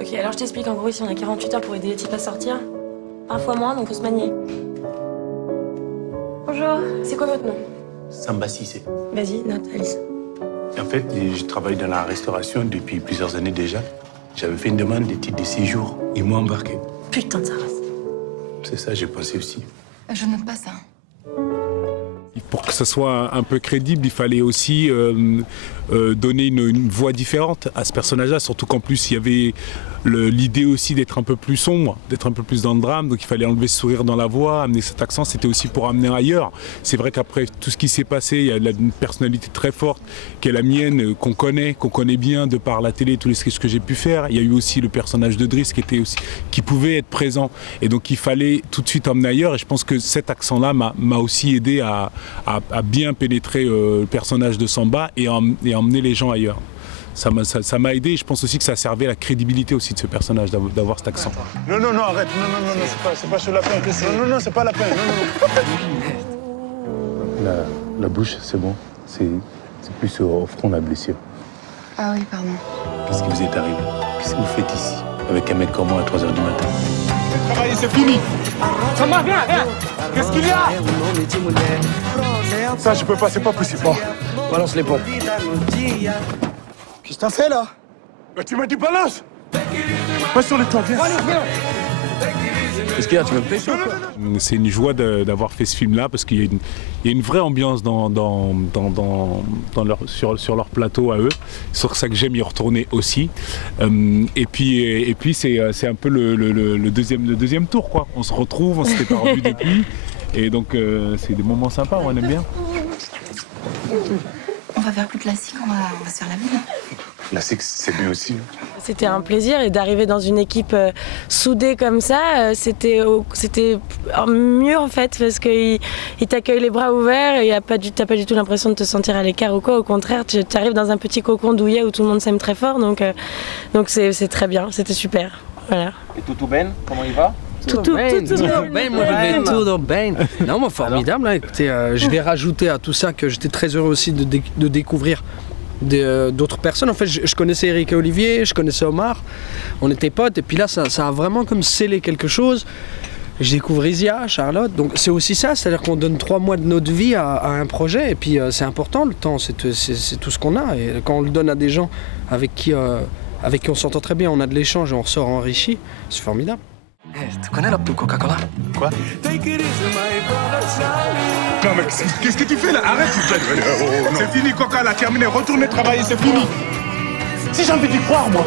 Ok, alors je t'explique. En gros, ici, on a 48 heures pour aider les types à sortir. Parfois moins, donc faut se manier. Bonjour, c'est quoi votre nom? Samba Cissé. Vas-y, note, Alice. En fait, je travaille dans la restauration depuis plusieurs années déjà. J'avais fait une demande de titre de séjour. Ils m'ont embarqué. Putain de sa race. C'est ça, j'ai pensé aussi. Je note pas ça. Pour que ce soit un peu crédible, il fallait aussi donner une voix différente à ce personnage-là, surtout qu'en plus il y avait l'idée aussi d'être un peu plus sombre, d'être un peu plus dans le drame, donc il fallait enlever ce sourire dans la voix, amener cet accent, c'était aussi pour amener ailleurs. C'est vrai qu'après tout ce qui s'est passé, il y a une personnalité très forte qui est la mienne, qu'on connaît bien de par la télé, tous les sketchs que j'ai pu faire. Il y a eu aussi le personnage de Driss qui pouvait être présent, et donc il fallait tout de suite emmener ailleurs, et je pense que cet accent-là m'a aussi aidé à bien pénétrer le personnage de Samba et emmener les gens ailleurs. Ça m'a aidé, et je pense aussi que ça servait à la crédibilité aussi de ce personnage, d'avoir cet accent. Non, arrête, non, c'est pas sur la peine. Non, c'est pas la peine, non. La bouche, c'est bon. C'est plus au front, la blessure. Ah oui, pardon. Qu'est-ce qui vous est arrivé? Qu'est-ce que vous faites ici, avec un mec comme moi à 3 h du matin? Le travail, c'est fini. Ça marche bien, viens. Qu'est-ce qu'il y a? Ça, je peux pas, c'est pas possible. Bon, balance les pompes. Qu'est-ce que t'as fait, là? Bah, tu m'as dit balance. Pas sur les toits, viens. Qu'est-ce qu'il y a? Tu veux me pression? C'est une joie d'avoir fait ce film-là, parce qu'il y a une vraie ambiance sur leur plateau à eux. C'est ça que j'aime y retourner aussi. Et puis c'est un peu le deuxième tour, quoi. On se retrouve, on s'était pas revus depuis. Et donc c'est des moments sympas, on aime bien. On va faire plus classique, on va se faire la bise. Classique, c'est bien aussi. C'était un plaisir, et d'arriver dans une équipe soudée comme ça, c'était mieux en fait, parce qu'ils t'accueillent les bras ouverts, et t'as pas du tout l'impression de te sentir à l'écart ou quoi. Au contraire, tu arrives dans un petit cocon douillet où tout le monde s'aime très fort, donc c'est très bien, c'était super. Voilà. Et Toutou Ben, comment il va? Tudo bem, moi je vais tudo bem. Non, moi formidable, hein. Écoutez, je vais rajouter à tout ça que j'étais très heureux aussi de découvrir d'autres personnes. En fait, je connaissais Eric et Olivier, je connaissais Omar, on était potes, et puis là ça a vraiment comme scellé quelque chose. Je découvre Isia, Charlotte, donc c'est aussi ça, c'est-à-dire qu'on donne 3 mois de notre vie à un projet, et puis c'est important, le temps, c'est tout ce qu'on a, et quand on le donne à des gens avec qui on s'entend très bien, on a de l'échange et on ressort enrichi, c'est formidable. Tu connais la Coca-Cola? Quoi? Non, mais qu'est-ce que tu fais là? Arrête, c'est fini, Coca, là, terminé. Retournez travailler, c'est fini. Si j'ai envie d'y croire, moi.